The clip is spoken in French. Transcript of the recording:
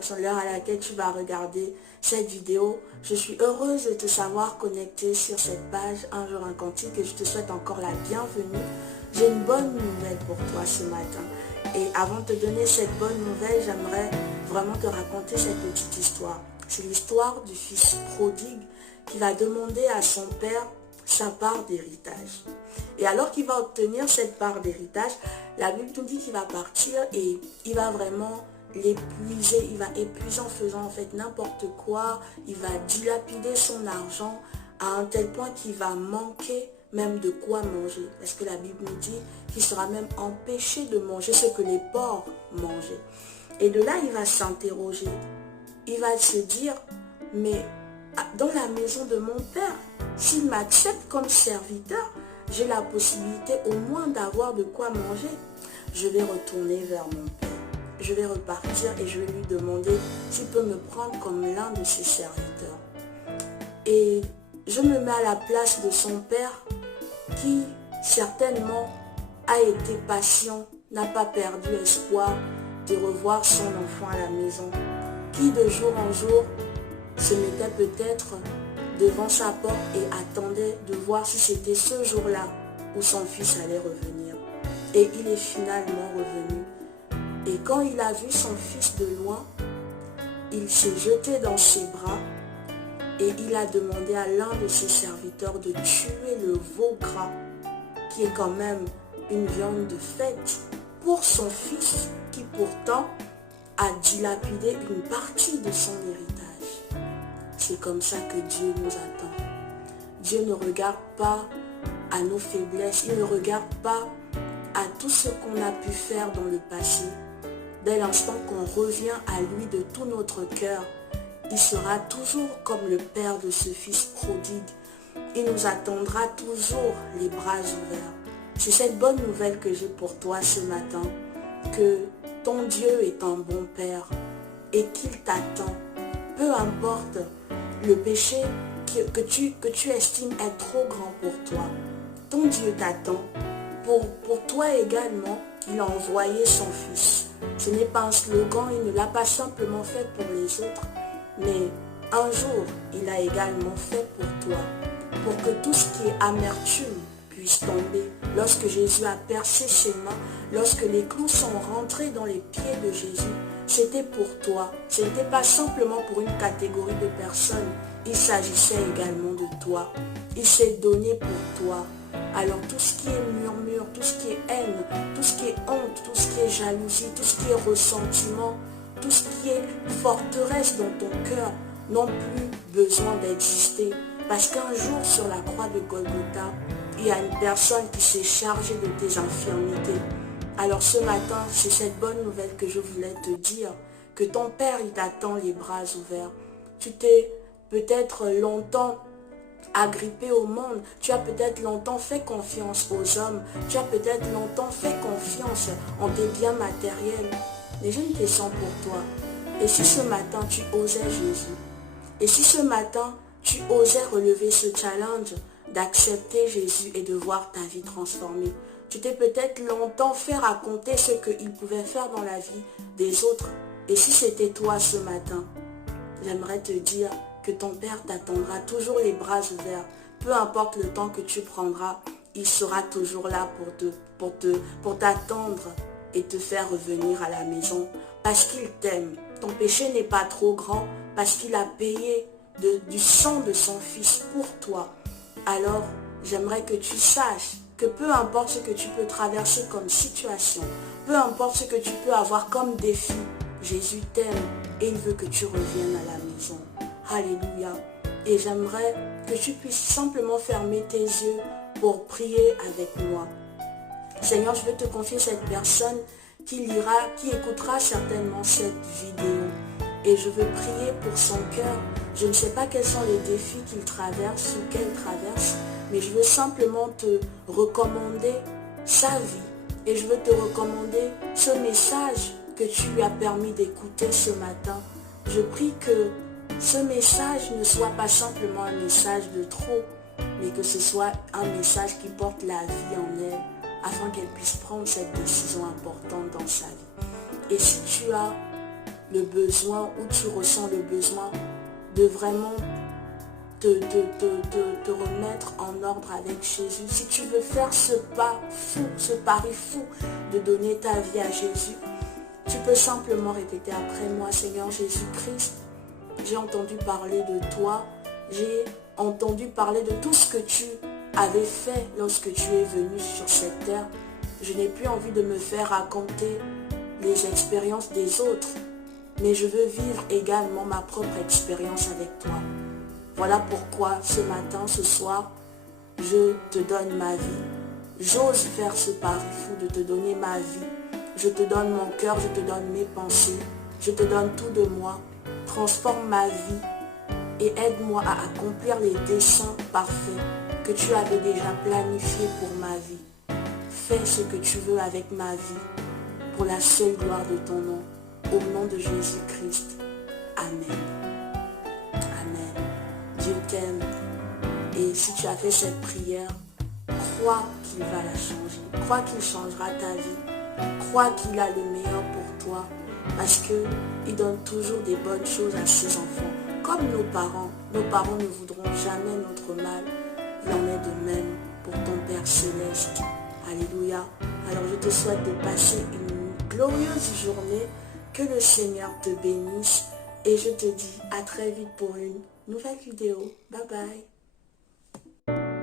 fonction de l'heure à laquelle tu vas regarder cette vidéo. Je suis heureuse de te savoir connecté sur cette page Un jour un cantique et je te souhaite encore la bienvenue. J'ai une bonne nouvelle pour toi ce matin. Et avant de te donner cette bonne nouvelle, j'aimerais vraiment te raconter cette petite histoire. C'est l'histoire du fils prodigue qui va demander à son père sa part d'héritage. Et alors qu'il va obtenir cette part d'héritage, la Bible nous dit qu'il va partir et il va vraiment l'épuiser. Il va épuiser en faisant en fait n'importe quoi. Il va dilapider son argent à un tel point qu'il va manquer même de quoi manger. Parce que la Bible nous dit qu'il sera même empêché de manger ce que les porcs mangeaient. Et de là, il va s'interroger. Il va se dire, mais dans la maison de mon père, s'il m'accepte comme serviteur, j'ai la possibilité au moins d'avoir de quoi manger. Je vais retourner vers mon père. Je vais repartir et je vais lui demander s'il peut me prendre comme l'un de ses serviteurs. Et je me mets à la place de son père qui certainement a été patient, n'a pas perdu espoir de revoir son enfant à la maison, qui de jour en jour se mettait peut-être devant sa porte et attendait de voir si c'était ce jour-là où son fils allait revenir. Et il est finalement revenu. Et quand il a vu son fils de loin, il s'est jeté dans ses bras et il a demandé à l'un de ses serviteurs de tuer le veau gras, qui est quand même une viande de fête, pour son fils qui pourtant a dilapidé une partie de son héritage. C'est comme ça que Dieu nous attend. Dieu ne regarde pas à nos faiblesses, il ne regarde pas à tout ce qu'on a pu faire dans le passé. Dès l'instant qu'on revient à lui de tout notre cœur, il sera toujours comme le père de ce fils prodigue. Il nous attendra toujours les bras ouverts. C'est cette bonne nouvelle que j'ai pour toi ce matin, que ton Dieu est un bon père et qu'il t'attend. Peu importe le péché que tu estimes être trop grand pour toi, ton Dieu t'attend. Pour toi également, il a envoyé son fils. Ce n'est pas un slogan, il ne l'a pas simplement fait pour les autres, mais un jour, il a également fait pour toi, pour que tout ce qui est amertume puisse tomber. Lorsque Jésus a percé ses mains, lorsque les clous sont rentrés dans les pieds de Jésus, c'était pour toi. Ce n'était pas simplement pour une catégorie de personnes, il s'agissait également de toi. Il s'est donné pour toi. Alors tout ce qui est murmure, tout ce qui est haine, tout ce qui est honte, tout ce qui est jalousie, tout ce qui est ressentiment, tout ce qui est forteresse dans ton cœur n'ont plus besoin d'exister. Parce qu'un jour sur la croix de Golgotha, il y a une personne qui s'est chargée de tes infirmités. Alors ce matin, c'est cette bonne nouvelle que je voulais te dire, que ton Père, il t'attend les bras ouverts. Tu t'es peut-être longtemps agrippé au monde, tu as peut-être longtemps fait confiance aux hommes, tu as peut-être longtemps fait confiance en tes biens matériels, mais j'ai une question pour toi. Et si ce matin tu osais Jésus? Et si ce matin tu osais relever ce challenge d'accepter Jésus et de voir ta vie transformée? Tu t'es peut-être longtemps fait raconter ce qu'il pouvait faire dans la vie des autres. Et si c'était toi ce matin, j'aimerais te dire que ton Père t'attendra toujours les bras ouverts. Peu importe le temps que tu prendras, il sera toujours là pour t'attendre et te faire revenir à la maison. Parce qu'il t'aime. Ton péché n'est pas trop grand parce qu'il a payé du sang de son Fils pour toi. Alors, j'aimerais que tu saches que peu importe ce que tu peux traverser comme situation, peu importe ce que tu peux avoir comme défi, Jésus t'aime et il veut que tu reviennes à la maison. Alléluia. Et j'aimerais que tu puisses simplement fermer tes yeux pour prier avec moi. Seigneur, je veux te confier cette personne qui lira, qui écoutera certainement cette vidéo. Et je veux prier pour son cœur. Je ne sais pas quels sont les défis qu'il traverse ou qu'elle traverse, mais je veux simplement te recommander sa vie. Et je veux te recommander ce message que tu lui as permis d'écouter ce matin. Je prie que ce message ne soit pas simplement un message de trop, mais que ce soit un message qui porte la vie en elle, afin qu'elle puisse prendre cette décision importante dans sa vie. Et si tu as le besoin, où tu ressens le besoin de vraiment te remettre en ordre avec Jésus. Si tu veux faire ce pas fou, ce pari fou de donner ta vie à Jésus, tu peux simplement répéter après moi: Seigneur Jésus-Christ, j'ai entendu parler de toi, j'ai entendu parler de tout ce que tu avais fait lorsque tu es venu sur cette terre. Je n'ai plus envie de me faire raconter les expériences des autres, mais je veux vivre également ma propre expérience avec toi. Voilà pourquoi ce matin, ce soir, je te donne ma vie. J'ose faire ce pari fou de te donner ma vie. Je te donne mon cœur, je te donne mes pensées, je te donne tout de moi. Transforme ma vie et aide-moi à accomplir les desseins parfaits que tu avais déjà planifiés pour ma vie. Fais ce que tu veux avec ma vie, pour la seule gloire de ton nom. Au nom de Jésus-Christ. Amen. Amen. Dieu t'aime. Et si tu as fait cette prière, crois qu'il va la changer. Crois qu'il changera ta vie. Crois qu'il a le meilleur pour toi. Parce qu'il donne toujours des bonnes choses à ses enfants. Comme nos parents ne voudront jamais notre mal. Il en est de même pour ton Père Céleste. Alléluia. Alors je te souhaite de passer une glorieuse journée. Que le Seigneur te bénisse. Et je te dis à très vite pour une nouvelle vidéo. Bye bye.